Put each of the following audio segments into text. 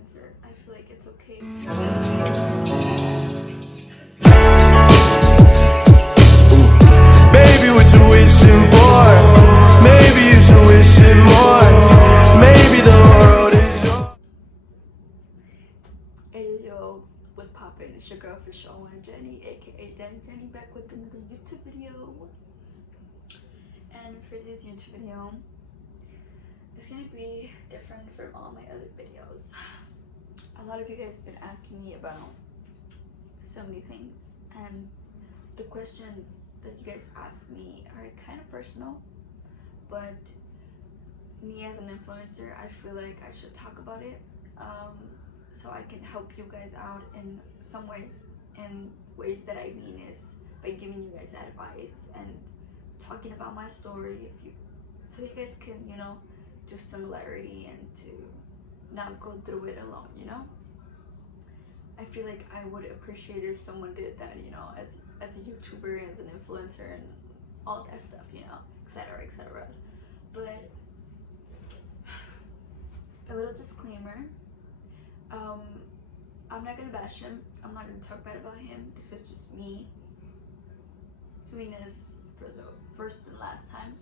influencer. I feel like it's okay. Baby, what you wishing for? Maybe you should wish it more. Maybe the world is yours. Hey yo, what's poppin'? It's your girl for show, Jenny, aka Jenny, back with another YouTube video. And for this YouTube video, it's gonna be different from all my other videos. A lot of you guys have been asking me about so many things, and the questions that you guys ask me are kind of personal, but me as an influencer, I feel like I should talk about it, so I can help you guys out in some ways. And ways that I mean is by giving you guys advice and talking about my story, so you guys can, do similarity and to not go through it alone. I feel like I would appreciate if someone did that, as a YouTuber, as an influencer, and all that stuff, etc., etc. But a little disclaimer, I'm not gonna bash him. I'm not gonna talk bad about him. This is just me doing this for the first and last time.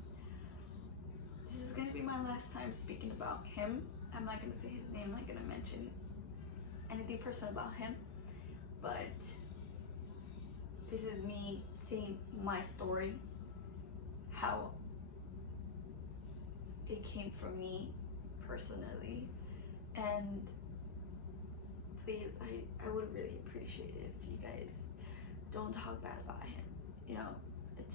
This is gonna be my last time speaking about him. I'm not gonna say his name. I'm not gonna mention anything personal about him, but this is me saying my story, how it came from me personally. And please, I would really appreciate it if you guys don't talk bad about him. It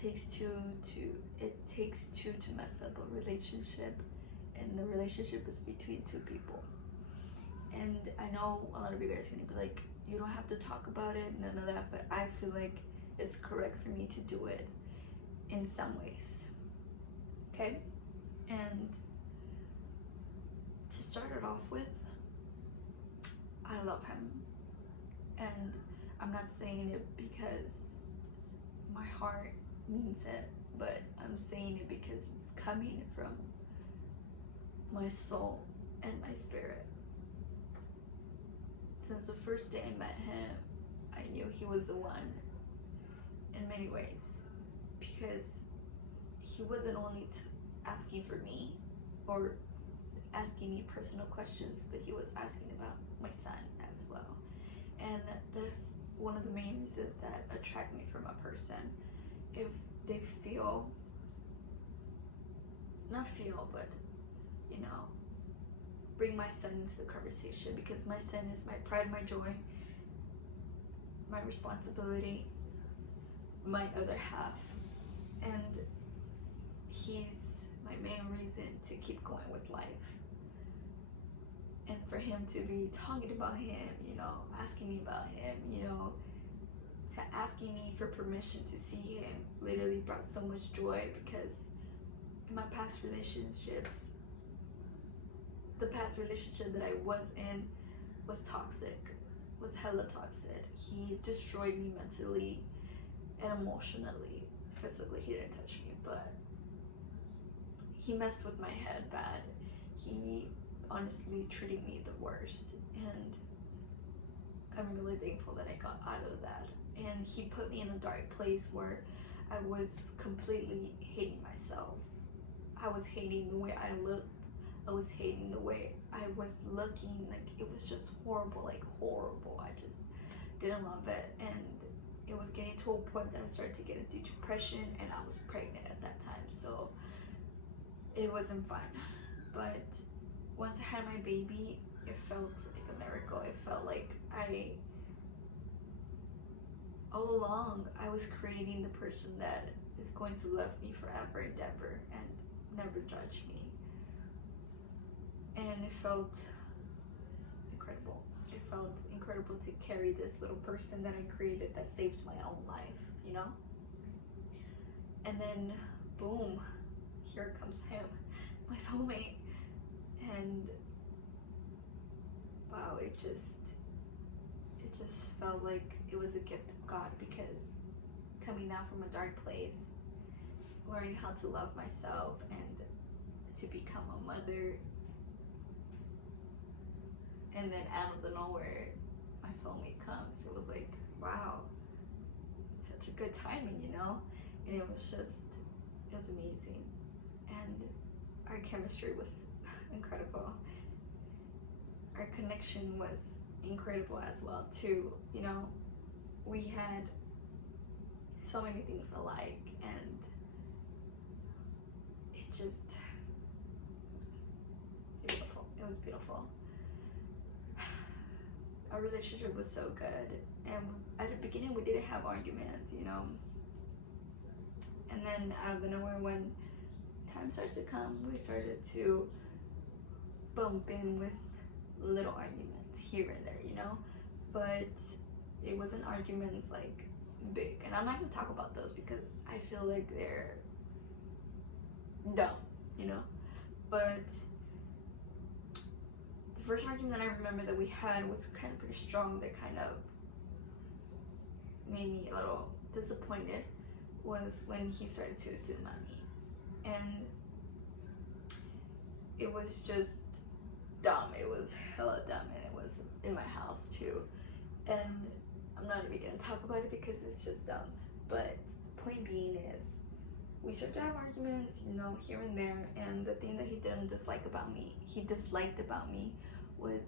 takes two to mess up a relationship, and the relationship is between two people. And I know a lot of you guys are gonna be like, you don't have to talk about it, none of that, but I feel like it's correct for me to do it in some ways. Okay? And to start it off with, I love him. And I'm not saying it because my heart means it, but I'm saying it because it's coming from my soul and my spirit. Since the first day I met him, I knew he was the one in many ways, because he wasn't only asking for me or asking me personal questions, but he was asking about my son as well. And that's one of the main reasons that attract me from a person. If they bring my son into the conversation, because my son is my pride, my joy, my responsibility, my other half, and he's my main reason to keep going with life. And for him to be talking about him, asking me about him, to asking me for permission to see him, literally brought so much joy, because in my past relationships, the past relationship that I was in was toxic, was hella toxic. He destroyed me mentally and emotionally. Physically, he didn't touch me, but he messed with my head bad. He honestly treated me the worst, and I'm really thankful that I got out of that. And he put me in a dark place where I was completely hating myself. I was hating the way I looked. I was hating the way I was looking. Like, it was just horrible, horrible. I just didn't love it. And it was getting to a point that I started to get into depression, and I was pregnant at that time. So it wasn't fun. But once I had my baby, it felt like a miracle. It felt like all along, I was creating the person that is going to love me forever and ever and never judge me. And it felt incredible. It felt incredible to carry this little person that I created that saved my own life, And then, boom, here comes him, my soulmate. And wow, it just felt like it was a gift of God, because coming out from a dark place, learning how to love myself and to become a mother, and then out of the nowhere, my soulmate comes. It was like, wow, such a good timing, you know? And it was amazing. And our chemistry was incredible. Our connection was incredible as well, too. You know, we had so many things alike, and it was beautiful. It was beautiful. Our relationship was so good, and at the beginning we didn't have arguments, you know. And then out of the nowhere, when time started to come, we started to bump in with little arguments here and there, you know. But it wasn't arguments like big, and I'm not gonna talk about those because I feel like they're dumb, you know. But the first argument that I remember that we had was kind of pretty strong, that kind of made me a little disappointed, was when he started to assume on me. And it was just dumb. It was hella dumb, and it was in my house too. And I'm not even gonna talk about it because it's just dumb. But the point being is, we started to have arguments, you know, here and there. And the thing that he disliked about me was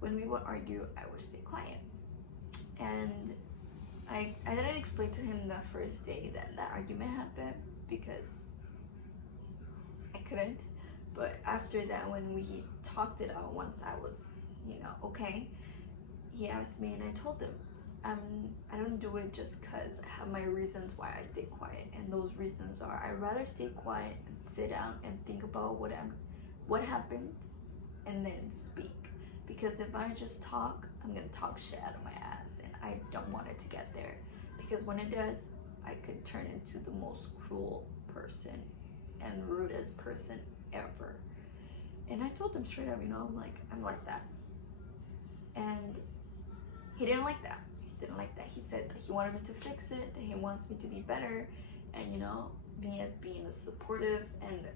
when we would argue, I would stay quiet. And I didn't explain to him the first day that argument happened because I couldn't. But after that, when we talked it out, once I was, you know, okay, he asked me, and I told him, I don't do it just because I have my reasons why I stay quiet. And those reasons are, I'd rather stay quiet and sit down and think about what happened and then speak. Because if I just talk, I'm gonna talk shit out of my ass, and I don't want it to get there. Because when it does, I could turn into the most cruel person and rudest person ever. And I told him straight up, you know, I'm like that. And he didn't like that. He said that he wanted me to fix it, that he wants me to be better, and, you know, me as being a supportive and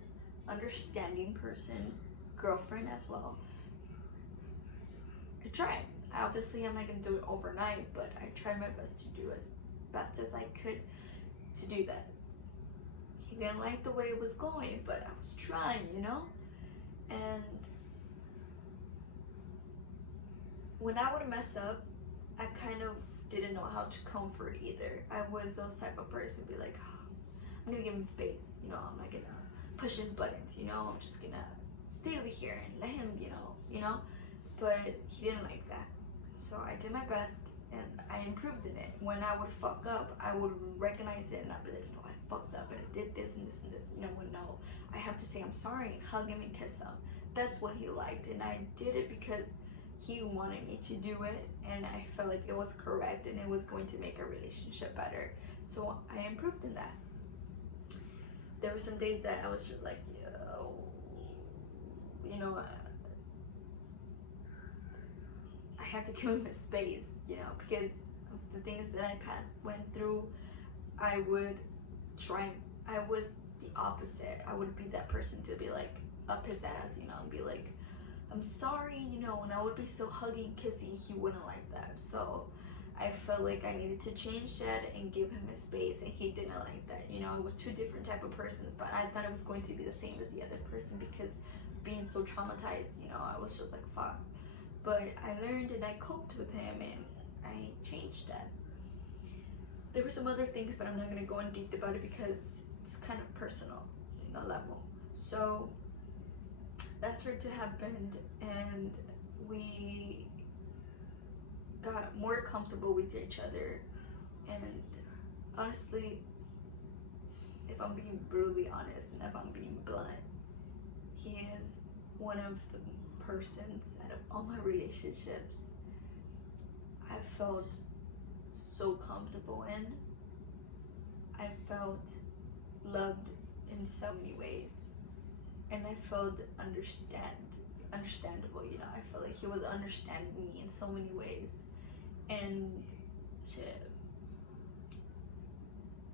understanding person, girlfriend as well. I tried. Obviously, I'm not gonna do it overnight, but I tried my best to do as best as I could to do that. He didn't like the way it was going, but I was trying, you know? And when I would mess up, I kind of didn't know how to comfort either. I was those type of person, be like, oh, I'm gonna give him space, you know, I'm not gonna push his buttons, you know, I'm just gonna stay over here and let him, you know, but he didn't like that. So I did my best, and I improved in it. When I would fuck up, I would recognize it, and I'd be like, you know, I fucked up, and I did this and this and this, you know, when no, I have to say I'm sorry and hug him and kiss him. That's what he liked, and I did it because he wanted me to do it, and I felt like it was correct, and it was going to make our relationship better. So I improved in that. There were some days that I was just like, yo, you know, I have to give him his space, you know, because of the things that I went through. I was the opposite. I would be that person to be like up his ass, you know, and be like, I'm sorry, you know, and I would be so huggy, kissy. He wouldn't like that. So I felt like I needed to change that and give him his space, and he didn't like that. You know, it was two different type of persons, but I thought it was going to be the same as the other person because being so traumatized, you know, I was just like, fuck. But I learned and I coped with him, and I changed that. There were some other things, but I'm not gonna go in deep about it because it's kind of personal, you know, level. So that started to happen, and we got more comfortable with each other. And honestly, if I'm being brutally honest and if I'm being blunt, he is one of the persons out of all my relationships I felt so comfortable in. I felt loved in so many ways, and I felt understandable, you know. I felt like he was understanding me in so many ways, and shit,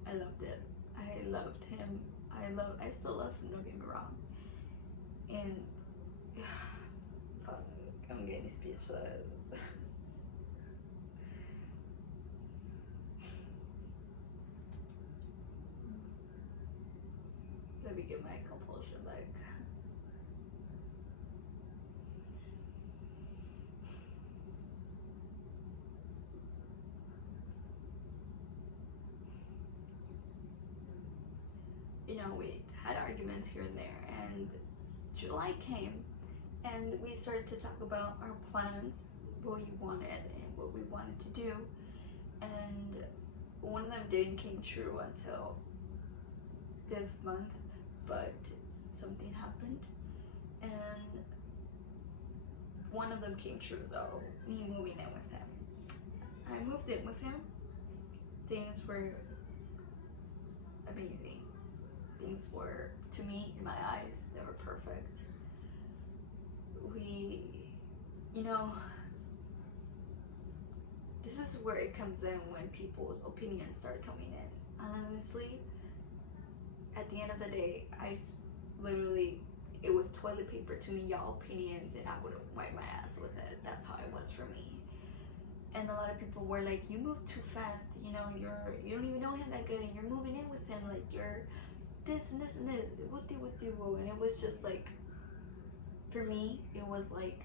I loved it. I loved him. I still love him, don't get me wrong. And fuck, I'm getting speechless. Let me get my compulsion back. You know, we had arguments here and there, and July came, and we started to talk about our plans, what we wanted, and what we wanted to do. And one of them didn't came true until this month, but something happened, and one of them came true though, me moving in with him. I moved in with him. Things were amazing. Things were, to me, in my eyes, they were perfect. We, you know, this is where it comes in when people's opinions start coming in. And honestly, at the end of the day, literally, it was toilet paper to me, y'all opinions, and I would wipe my ass with it. That's how it was for me. And a lot of people were like, you move too fast, you know, you don't even know him that good, and you're moving in with him, like you're this and this and this, woo-dee-woo-dee-woo. And it was just like, for me, it was like,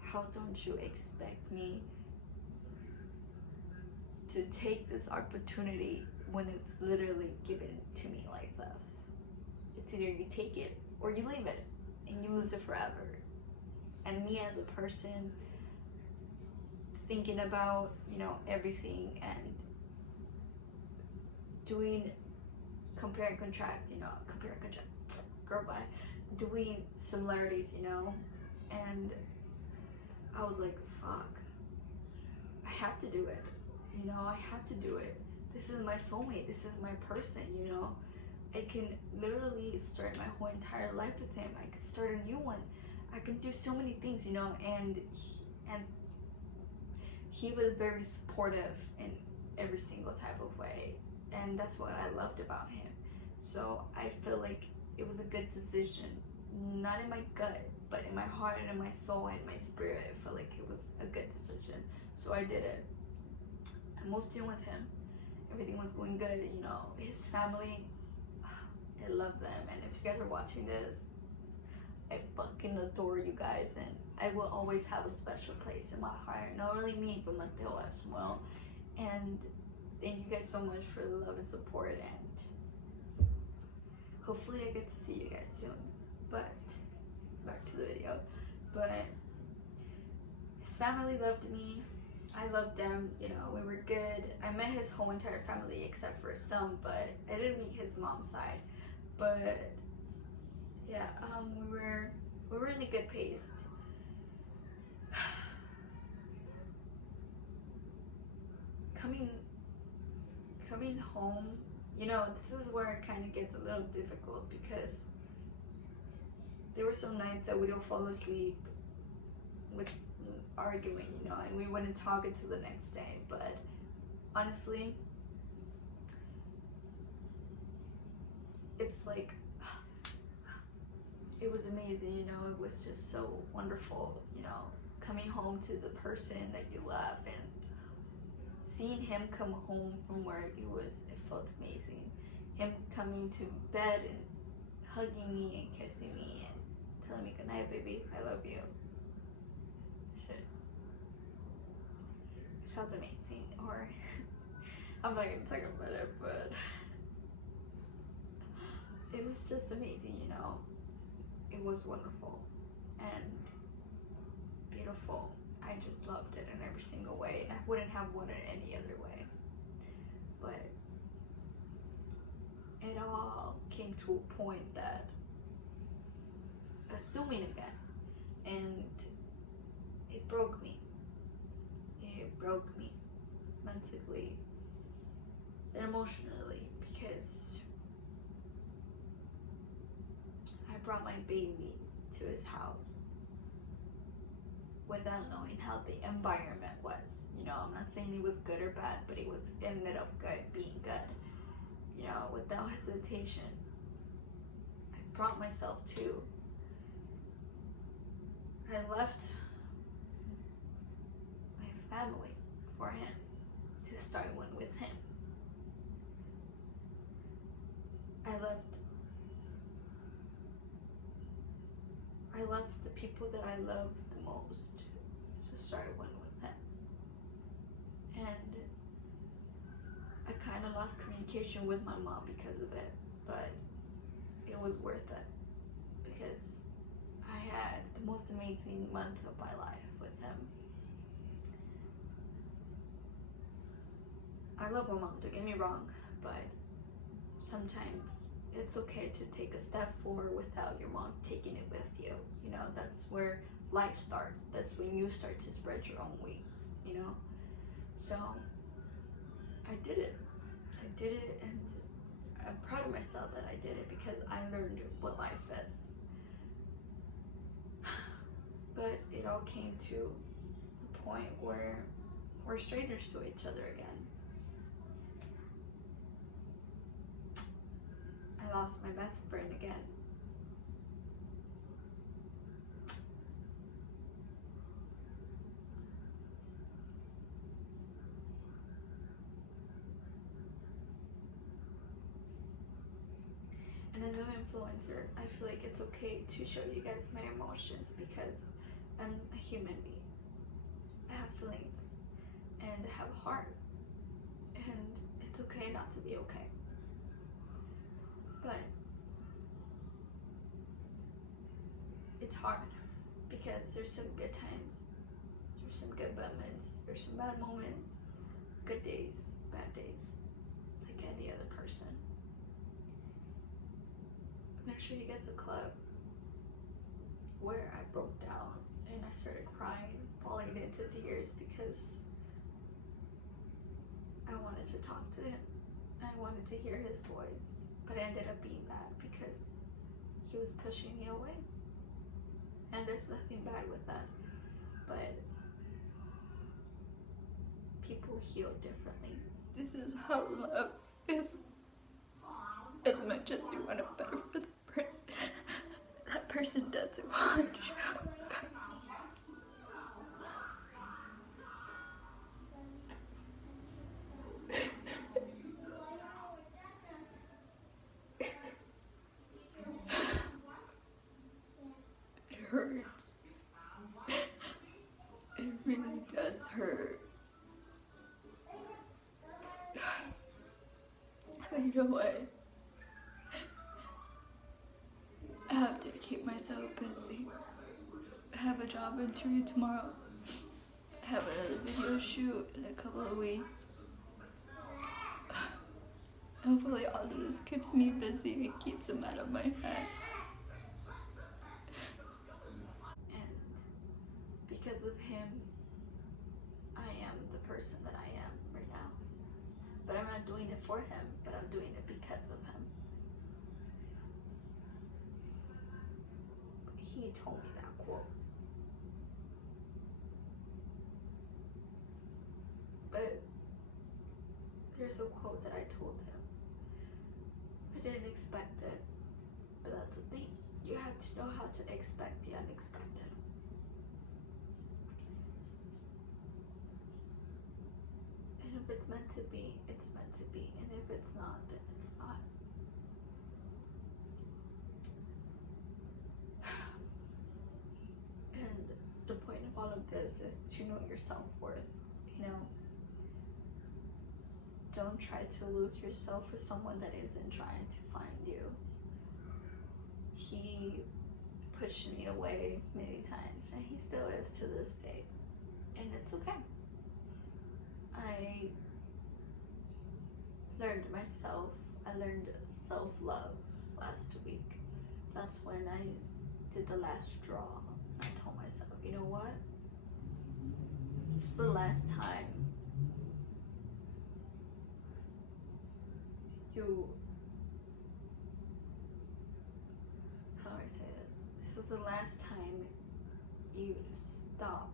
how don't you expect me to take this opportunity when it's literally given to me like this? It's either you take it or you leave it, and you lose it forever. And me as a person, thinking about, you know, everything and doing compare and contrast, girl, bye, doing similarities, you know, and I was like, fuck, I have to do it, you know, I have to do it. This is my soulmate, this is my person, you know. I can literally start my whole entire life with him. I could start a new one. I can do so many things, you know, and he was very supportive in every single type of way, and that's what I loved about him. So I feel like it was a good decision, not in my gut, but in my heart and in my soul and my spirit. I felt like it was a good decision, so I did it. I moved in with him. Everything was going good, you know. His family, I love them, and if you guys are watching this, I fucking adore you guys, and I will always have a special place in my heart. Not only me, but Mateo as well. And thank you guys so much for the love and support, and hopefully I get to see you guys soon. But back to the video. But his family loved me. I loved them, you know, we were good. I met his whole entire family except for some, but I didn't meet his mom's side. But yeah, we were in a good pace. Coming home, you know, this is where it kind of gets a little difficult, because there were some nights that we don't fall asleep with arguing, you know, and we wouldn't talk until the next day. But honestly, it's like, it was amazing, you know. It was just so wonderful, you know, coming home to the person that you love, and seeing him come home from work, it felt amazing. Him coming to bed and hugging me and kissing me and telling me, good night, baby, I love you. Shit. It felt amazing. Or, I'm not gonna talk about it, but it was just amazing, you know. It was wonderful and beautiful. I just loved it in every single way. I wouldn't have wanted it any other way. But it all came to a point that, assuming again, and it broke me. It broke me mentally and emotionally, because I brought my baby to his house without knowing how the environment was. You know, I'm not saying it was good or bad, but it ended up being good. You know, without hesitation. I brought myself to. I left family for him, to start one with him. I left the people that I love the most to start one with him. And I kind of lost communication with my mom because of it, but it was worth it because I had the most amazing month of my life with him. I love my mom, don't get me wrong, but sometimes it's okay to take a step forward without your mom taking it with you. You know, that's where life starts. That's when you start to spread your own wings, you know? So I did it. And I'm proud of myself that I did it because I learned what life is. But it all came to the point where we're strangers to each other again. I lost my best friend again. And as an influencer, I feel like it's okay to show you guys my emotions because I'm a human being. I have feelings and I have a heart, and it's okay not to be okay. But it's hard because there's some good times, there's some good moments, there's some bad moments, good days, bad days, like any other person. I'm gonna show you guys a clip where I broke down and I started crying, falling into tears because I wanted to talk to him. I wanted to hear his voice, but I ended up being mad because he was pushing me away. And there's nothing bad with that, but people heal differently. This is how love is. As much as you want it better for the person, that person doesn't want you. It hurts. It really does hurt. But you know what? I have to keep myself busy. I have a job interview tomorrow. I have another video shoot in a couple of weeks. Hopefully all of this keeps me busy and keeps them out of my head. And because of him, I am the person that I am right now. But I'm not doing it for him, but I'm doing it because of him. He told me that quote. But there's a quote that I told him. I didn't expect it, but that's the thing. You have to know how to expect the unexpected. And if it's meant to be, it's meant to be. And if it's not, then it's not. And the point of all of this is to know your self-worth, you know? Don't try to lose yourself for someone that isn't trying to find you. He pushed me away many times, and he still is to this day. And it's okay. I learned myself. I learned self-love last week. That's when I did the last straw. I told myself, you know what? It's the last time how do I say this? This is the last time you stop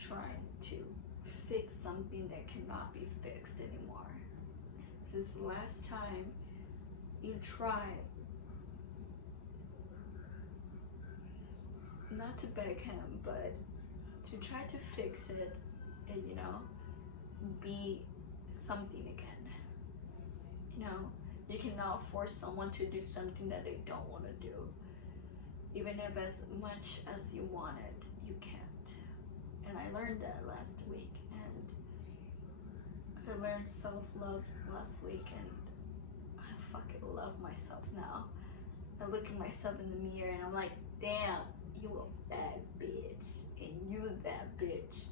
trying to fix something that cannot be fixed anymore. This is the last time you try not to beg him, but to try to fix it and, you know, be something again. You know, you cannot force someone to do something that they don't want to do. Even if as much as you want it, you can't. And I learned that last week, and I learned self-love last week, and I fucking love myself now. I look at myself in the mirror and I'm like, damn, you a bad bitch, and you that bitch.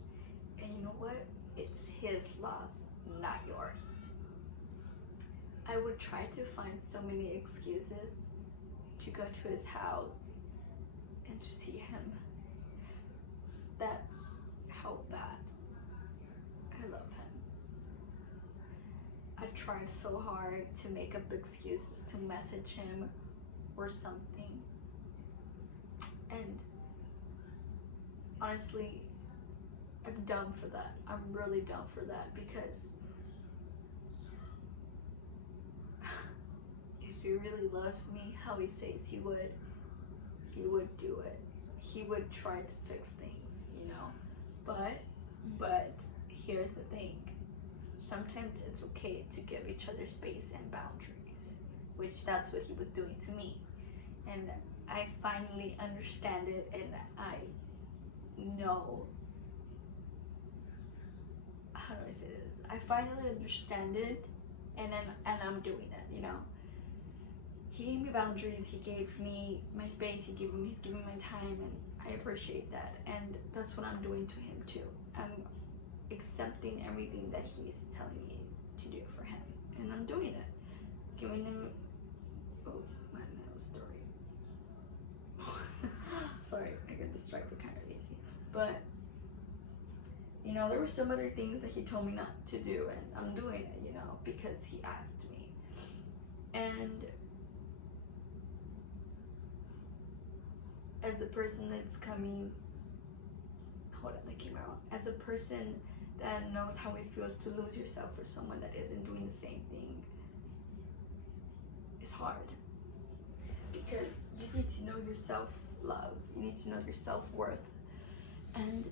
And you know what? It's his loss, not yours. I would try to find so many excuses to go to his house and to see him. That's how bad I love him. I tried so hard to make up excuses to message him or something. And honestly, I'm done for that. I'm really done for that, because if he really loved me how he says he would do it. He would try to fix things, you know. But here's the thing. Sometimes it's okay to give each other space and boundaries, which that's what he was doing to me. And I finally understand it, and I know, how do I say this? I finally understand it, and I'm doing it, you know. He gave me boundaries, he gave me my space, he's giving me my time, and I appreciate that. And that's what I'm doing to him too. I'm accepting everything that he's telling me to do for him, and I'm doing it. Giving him, oh man, that was story. Sorry, I got distracted, kind of lazy. But you know, there were some other things that he told me not to do, and I'm doing it, you know, because he asked me. And as a person that's coming, hold on, that came out. As a person that knows how it feels to lose yourself for someone that isn't doing the same thing, it's hard. Because you need to know your self-love, you need to know your self-worth, and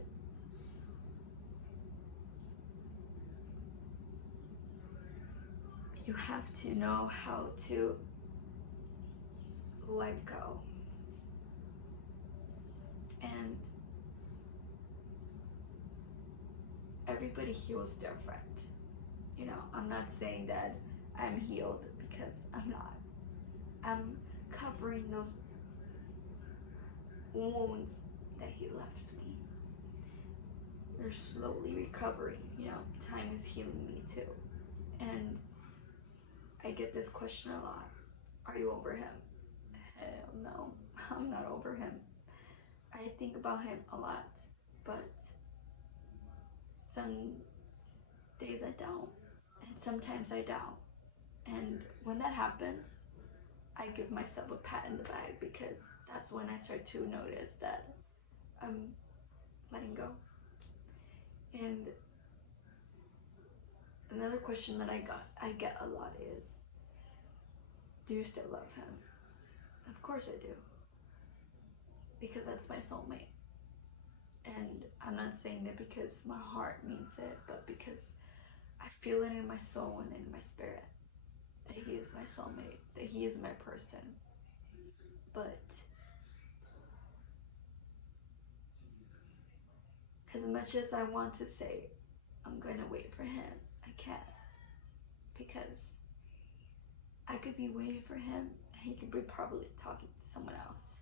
you have to know how to let go. And everybody heals different. You know, I'm not saying that I'm healed, because I'm not. I'm covering those wounds that he left me. They're slowly recovering, you know, time is healing me too. And I get this question a lot. Are you over him? Hell no, I'm not over him. I think about him a lot, but some days I don't, and sometimes I don't. And when that happens, I give myself a pat in the back, because that's when I start to notice that I'm letting go. And another question that I get a lot is, do you still love him? Of course I do, because that's my soulmate. And I'm not saying that because my heart means it, but because I feel it in my soul and in my spirit that he is my soulmate, that he is my person. But as much as I want to say I'm gonna wait for him, I can't, because I could be waiting for him and he could be probably talking to someone else,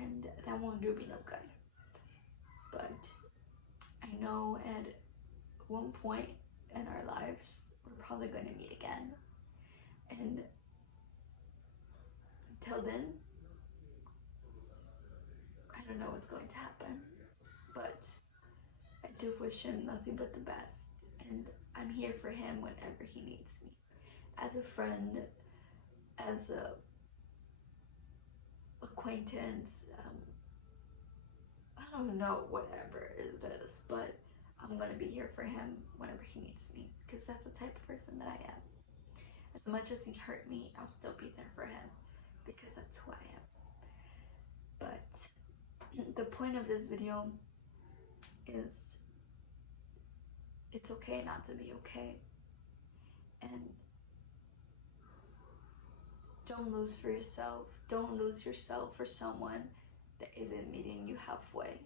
and that won't do me no good. But I know at one point in our lives we're probably going to meet again, and until then I don't know what's going to happen, but I do wish him nothing but the best, and I'm here for him whenever he needs me, as a friend, as a acquaintance, I don't know, whatever it is, but I'm gonna be here for him whenever he needs me, because that's the type of person that I am. As much as he hurt me, I'll still be there for him, because that's who I am. But the point of this video is it's okay not to be okay. And don't lose for yourself. Don't lose yourself for someone that isn't meeting you halfway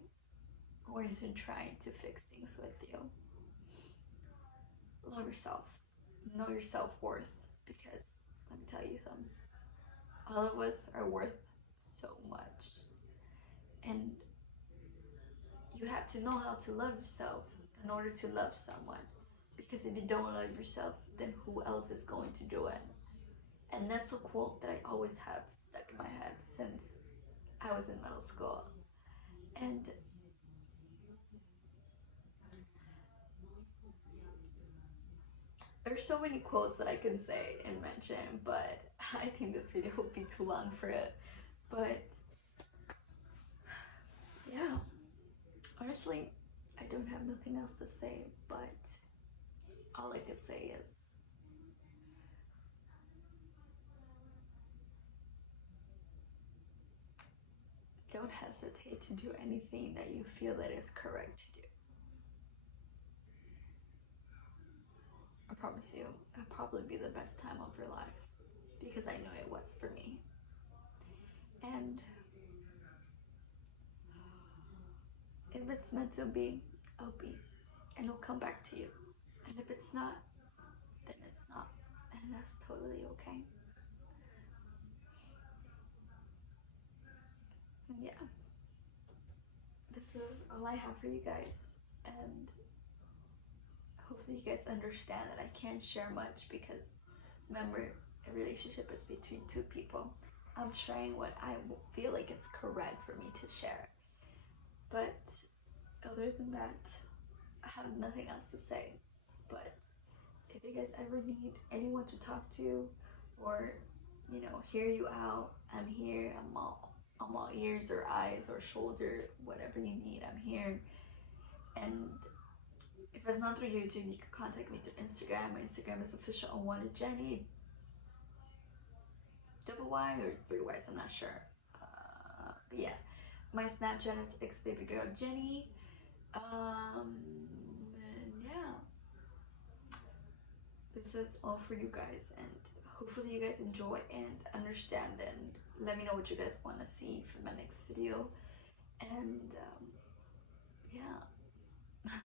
or isn't trying to fix things with you. Love yourself. Know your self-worth, because let me tell you something. All of us are worth so much. And you have to know how to love yourself in order to love someone. Because if you don't love yourself, then who else is going to do it? And that's a quote that I always have stuck in my head since I was in middle school. And there's so many quotes that I can say and mention, but I think this video would be too long for it. But yeah, honestly, I don't have nothing else to say, but all I can say is don't hesitate to do anything that you feel that is correct to do. I promise you, it'll probably be the best time of your life, because I know it was for me. And if it's meant to be, it'll be, and it'll come back to you. And if it's not, then it's not, and that's totally okay. And yeah, this is all I have for you guys, and hopefully you guys understand that I can't share much, because remember, a relationship is between two people. I'm sharing what I feel like is correct for me to share, but other than that, I have nothing else to say. But if you guys ever need anyone to talk to, or hear you out, I'm here. I'm all ears or eyes or shoulder, whatever you need, I'm here. And if it's not through YouTube, you can contact me through Instagram. My Instagram is official_Jenny, double Y or 3 Ys, I'm not sure. But yeah, my Snapchat is xbabygirljenny. And yeah, this is all for you guys, and hopefully you guys enjoy and understand, and let me know what you guys want to see for my next video. And yeah,